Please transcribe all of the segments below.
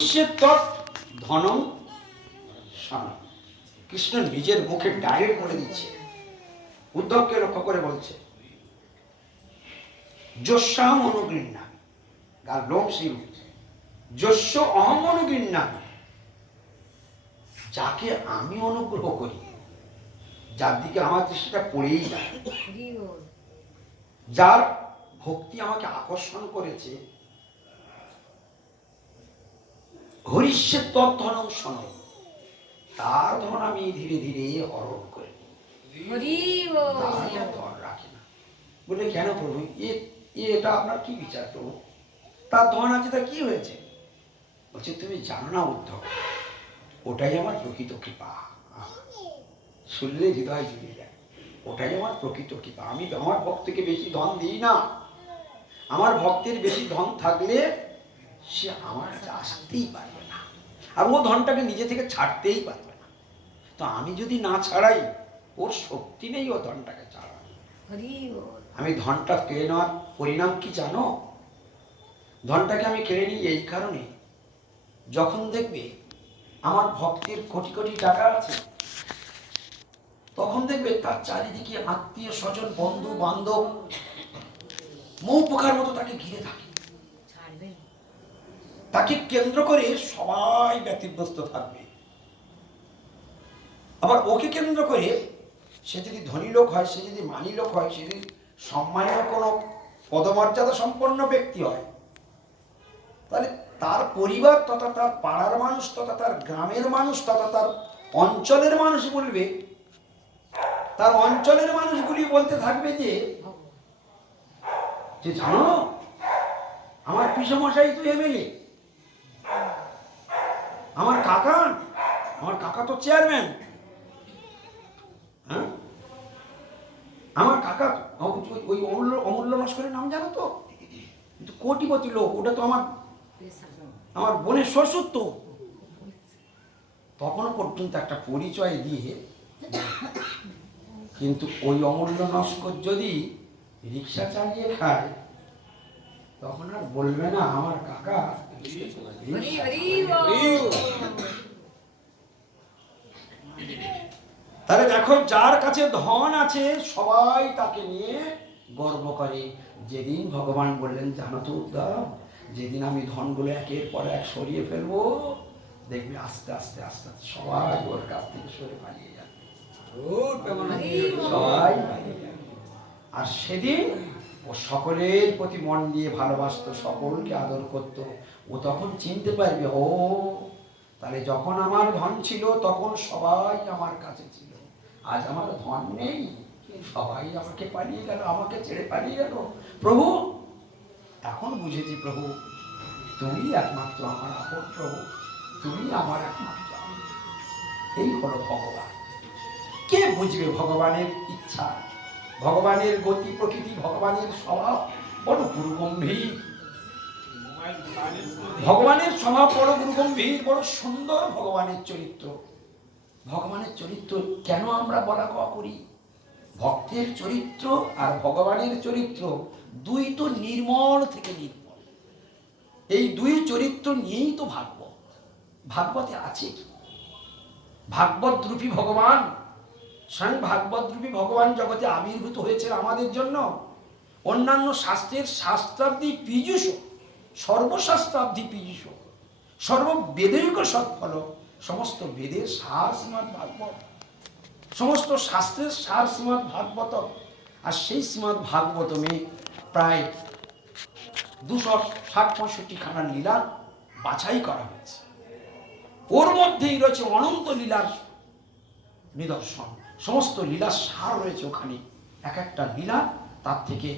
ধনম স্বামী। কৃষ্ণ নিজের মুখে ডাইরেক্ট বলে দিচ্ছে, উদ্ধবকে লক্ষ্য করে বলছে, যস্যাহম অনুগৃহ্ণামি, গার লোম সেই উঠছে, যস্য অহম অনুগৃহ্ণামি, যাকে আমি অনুগ্রহ করি, যার দিকে আমার দৃষ্টিটা পড়েই যায়, যার ভক্তি আমাকে আকর্ষণ করেছে, হরিষ্যের তদ্ধনম শোনো, তার ধন আমি ধীরে ধীরে হরণ করে ধন রাখি না। বলে কেন প্রভু, এটা আপনার কি বিচার প্রভু? তার ধন আছে, তা কি হয়েছে? বলছে তুমি জানো না উদ্ধব, ওটাই আমার প্রকৃত কৃপা। শুনলে হৃদয় জুড়ে যায়, ওটাই আমার প্রকৃত কৃপা। আমি আমার ভক্তকে বেশি ধন দিই না। আমার ভক্তের বেশি ধন থাকলে সে আমার কাছে আসতেই পারবে না, আর ও ধনটাকে নিজে থেকে ছাড়তেই পারবে না। তো আমি যদি না ছাড়াই, ওর শক্তি নেই ও ধনটাকে ছাড়া। আমি ধনটা কেড়ে নেওয়ার পরিণাম কি জানো? ধনটাকে আমি কেড়ে নিই এই কারণে, যখন দেখবে আমার ভক্তের কোটি কোটি টাকা আছে, তখন দেখবে তার চারিদিকে আত্মীয় স্বজন, বন্ধু বান্ধব মৌ পোকার মতো তাকে ঘিরে থাকে। তাকে কেন্দ্র করে সবাই ব্যতিব্যস্ত থাকবে। আবার ওকে কেন্দ্র করে সে যদি ধনী লোক হয়, সে যদি মানী লোক হয়, সে যদি সম্মানীয় কোনো পদমর্যাদা সম্পন্ন ব্যক্তি হয়, তাহলে তার পরিবার তথা তার পাড়ার মানুষ তথা তার গ্রামের মানুষ তথা তার অঞ্চলের মানুষ বলবে, তার অঞ্চলের মানুষগুলি বলতে থাকবে যে জানো আমার পিসমশাই তো এমএলএ, আমার কাকা তো চেয়ারম্যান, হ্যাঁ আমার কাকা ওই অমূল্য নস্করের নাম জানো তো, কিন্তু কোটিপতি লোক, ওটা তো আমার বোনের শ্বশুর তো। তখনও পর্যন্ত একটা পরিচয় দিয়ে, কিন্তু ওই অমূল্য নস্কর যদি রিক্সা চালিয়ে খায়, তখন আর বলবে না আমার কাকা। তাহলে দেখো, যার কাছে ধন আছে সবাই তাকে নিয়ে গর্ব করে। যেদিন ভগবান বললেন জানো তো উদ্ধব, যেদিন আমি ধনগুলো একের পর এক সরিয়ে ফেলবো, দেখবি আস্তে আস্তে আস্তে সবাই ওর কাছ থেকে সরে পালিয়ে যাবে, সবাই পালিয়ে যাবে। আর সেদিন ও সকলের প্রতি মন দিয়ে ভালোবাসতো, সকলকে আদর করত। ও তখন চিনতে পারবে, ও তাহলে যখন আমার ধন ছিল তখন সবাই আমার কাছে ছিল, আজ আমার ধন নেই, সবাই আমাকে পালিয়ে গেল, আমাকে ছেড়ে পালিয়ে গেল। প্রভু এখন বুঝেছি, প্রভু তুমি একমাত্র আমার আপন, প্রভু তুমি আমার একমাত্র। এই হলো ভগবান। কে বুঝবে ভগবানের ইচ্ছা, ভগবানের গতি প্রকৃতি, ভগবানের স্বভাব বড় গুরুগম্ভীর। ভগবানের স্বভাব বড় গুরুগম্ভীর, বড় সুন্দর ভগবানের চরিত্র। ভগবানের চরিত্র কেন আমরা বলা কওয়া করি? ভক্তের চরিত্র আর ভগবানের চরিত্র দুই তো নির্মল থেকে নির্মল। এই দুই চরিত্র নিয়েই তো ভাগবত। ভাগবতে আছে কি? ভাগবত রূপী ভগবান, স্বয়ং ভাগবত রূপী ভগবান জগতে আবির্ভূত হয়েছেন আমাদের জন্য। অন্যান্য শাস্ত্রের শাস্ত্রাব্দী পীযুষ, সর্বশাস্ত্রাব্দী পীযুষ, সর্ববেদৈক সৎফল, সমস্ত বেদের সার শ্রীমদ্ ভাগবত, সমস্ত শাস্ত্রের সার শ্রীমদ্ ভাগবত। আর সেই শ্রীমদ্ ভাগবতমে প্রায় 260-65 খানা লীলা বাছাই করা হয়েছে। ওর মধ্যেই রয়েছে অনন্ত লীলার নিদর্শন, সমস্ত লীলার সার রয়েছে ওখানে। এক একটা লীলা, তার থেকে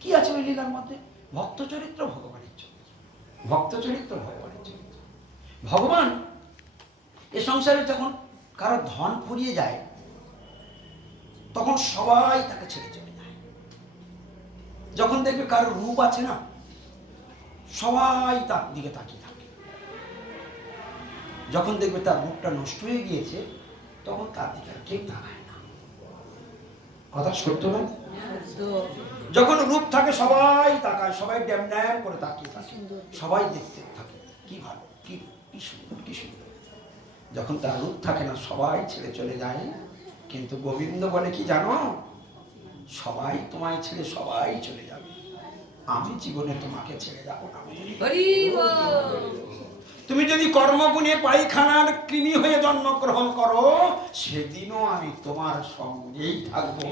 কি আছে ওই লীলার মধ্যে? ভক্ত চরিত্র, ভগবানের চরিত্র, ভক্ত চরিত্র, ভগবানের চরিত্র। ভগবান এ সংসারে যখন কারো ধন ফুরিয়ে যায়, তখন সবাই তাকে ছেড়ে চলে যায়। যখন দেখবে কারো রূপ আছে না, সবাই তার দিকে তাকিয়ে থাকে। যখন দেখবে তার রূপটা নষ্ট হয়ে গিয়েছে, তখন তার দিকে আর কেউ তাকায় না। কথা সত্য না? যখন রূপ থাকে সবাই তাকায়, সবাই ড্যাম ড্যাম করে তাকিয়ে থাকে, সবাই দেখতে থাকে কি ভালো, কি কি সুন্দর, কি সুন্দর। যখন তার রূপ থাকে না সবাই ছেড়ে চলে যায়, কিন্তু গোবিন্দ বলে কি জানো, সবাই তোমায় ছেড়ে সবাই চলে যাবে, আমি জীবনে তোমাকে ছেড়ে যাবো না। তুমি যদি কর্মগুণে পায়খানার কৃমি হয়ে জন্মগ্রহণ করো, সেদিনও আমি তোমার সঙ্গেই থাকবো,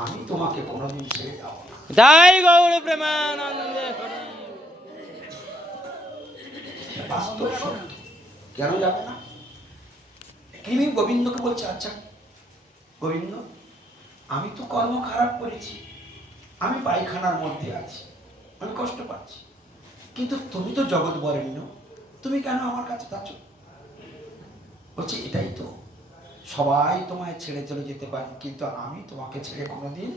আমি তোমাকে কোনোদিন ছেড়ে যাবো না। জয় গৌর প্রেমানন্দে। বাস্তব সত্য। কেন যাবে না? কৃমি গোবিন্দকে বলছে, আচ্ছা গোবিন্দ, আমি তো কর্ম খারাপ করেছি, আমি পায়খানার মধ্যে আছি, আমি কষ্ট পাচ্ছি, কিন্তু তুমি তো জগৎ বরেণ্য, তুমি কেন আমার কাছে থাকছো? বলছি এটাই তো, সবাই তোমায় ছেড়ে চলে যেতে পারে, কিন্তু আমি তোমাকে ছেড়ে কোনোদিন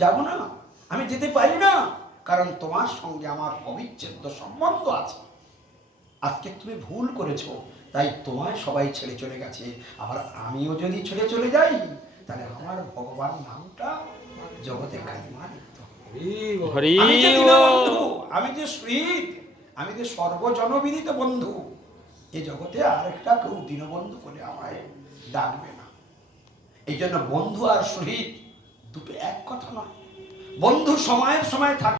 যাব না, আমি যেতে পারি না, কারণ তোমার সঙ্গে আমার অবিচ্ছেদ্য সম্বন্ধ আছে। আজকে তুমি ভুল করেছো, তাই তোমায় সবাই ছেড়ে চলে গেছে, আবার আমিও যদি ছেড়ে চলে যাই, তাহলে আমার ভগবান নামটা জগতে কালিমা লিখতে হবে। আমি যে দীনবন্ধু, আমি যে শহীদ, আমি যে সর্বজনবিদিত বন্ধু, এ জগতে আরেকটা কেউ দীনবন্ধু করে আমায় ডাকবে না। এই জন্য বন্ধু আর শহীদ দুটো এক কথা নয়। বন্ধু সময়ের সময় থাকে।